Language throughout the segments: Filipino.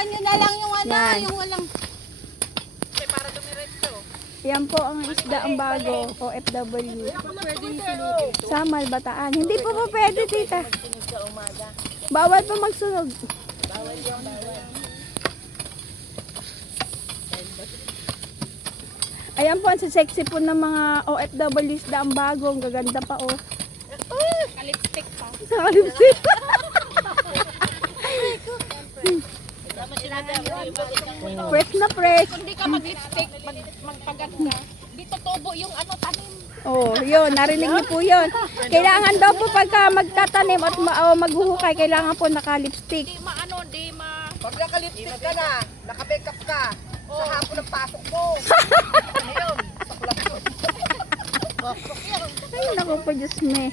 Tanggalan nyo na lang yung ano, Yan. yung walang... Para dumiretso. Yan po ang isda ang bago, OFW. Samal, Bataan. Hindi po po pwede, tita. Bawal pa magsunog. Ayan po, ang sexy po ng mga OFW isda ang bago. Ang gaganda pa, oh. Kalipstick pa. Nakalipsit. Fresh na fresh. Kung di ka mag-lipstick, magpagat ka, dito tubo yung ano, tanim. Oh, yun, narinig niyo po yun. Kailangan daw po pagka magtatanim at maghuhukay, kailangan po naka-lipstick. Di maano, di ma... Pag nakalipstick ka na, naka-makeup ka, sa hapon ng pasok mo. Ayun, sakulat yun. Ay, naku po, Diyos me.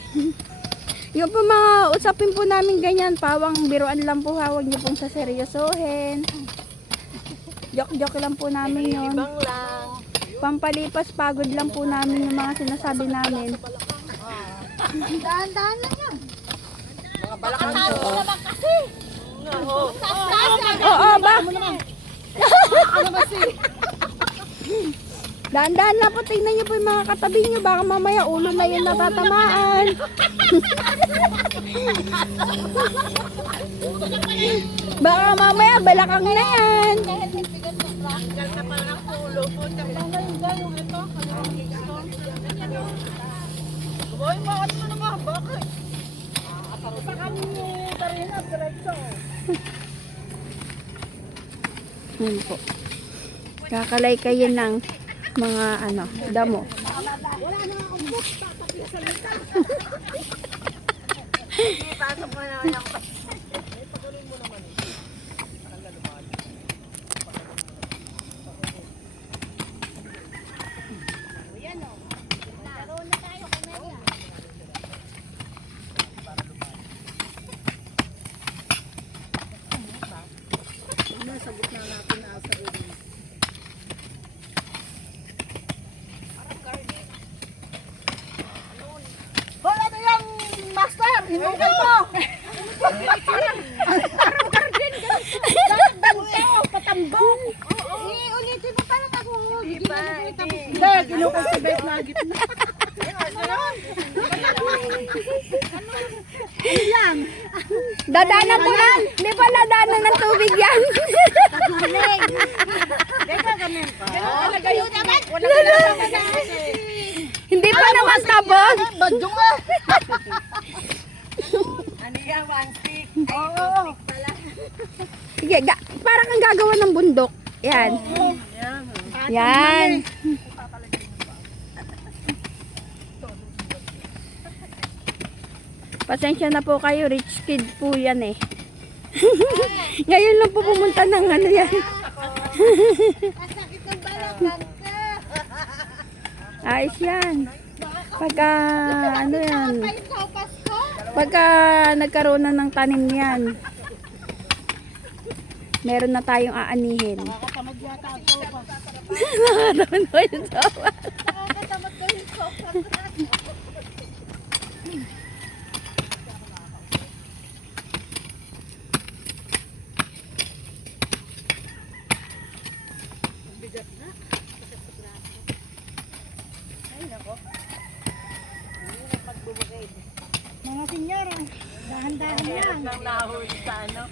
Yung po mga usapin po namin ganyan, pawang biruan lang po, huwag niyo pong saseryosohin. Joke-joke lang po namin yun. Ibang lang. Pampalipas, pagod lang po namin yung mga sinasabi namin. Dahan-dahan lang yan. Mga balakang Taas mo naman kasi. Taas-taas yan. Oo, ba? Dahan-dahan lang po, tingnan niyo po yung mga katabi niyo, baka mamaya ulo na yun natatamaan. Baka mamaya balakang na yan. tanggal na pala ng ulo mo. Boy, bakit mo naman? Bakit? Yan po. Kakalay kayo ng mga ano, damo. Pasok mo naman ako. Hola na yung master! Hinukay mo! Patambong. Ulitin mo parang ako. Hindi, kinukay si Beth na gitna. Dadaanan po yan. Hindi pa nadaanan ng tubig yan. Talaga yun naman. Hindi pa naman tapos. Badyong nga. Ano yan, one stick? Oo. Sige, parang ang gagawa ng bundok. Yan. Yan. Pasensya na po kayo, rich kid po yan eh. Ngayon lang po pumunta ng ano yan. Sakit ng balakang ka. Ayos yan. Pagka ano yan, Kayo sa Pasko? pagka nagkaroon na ng tanim yan, meron na tayong aanihin. Nakatamad yata ang sopa. Nakataon po yung sopa. Nakakatamad ko yung sopa. Mga senyora, dahan-dahan lang. Nahuli sa ano.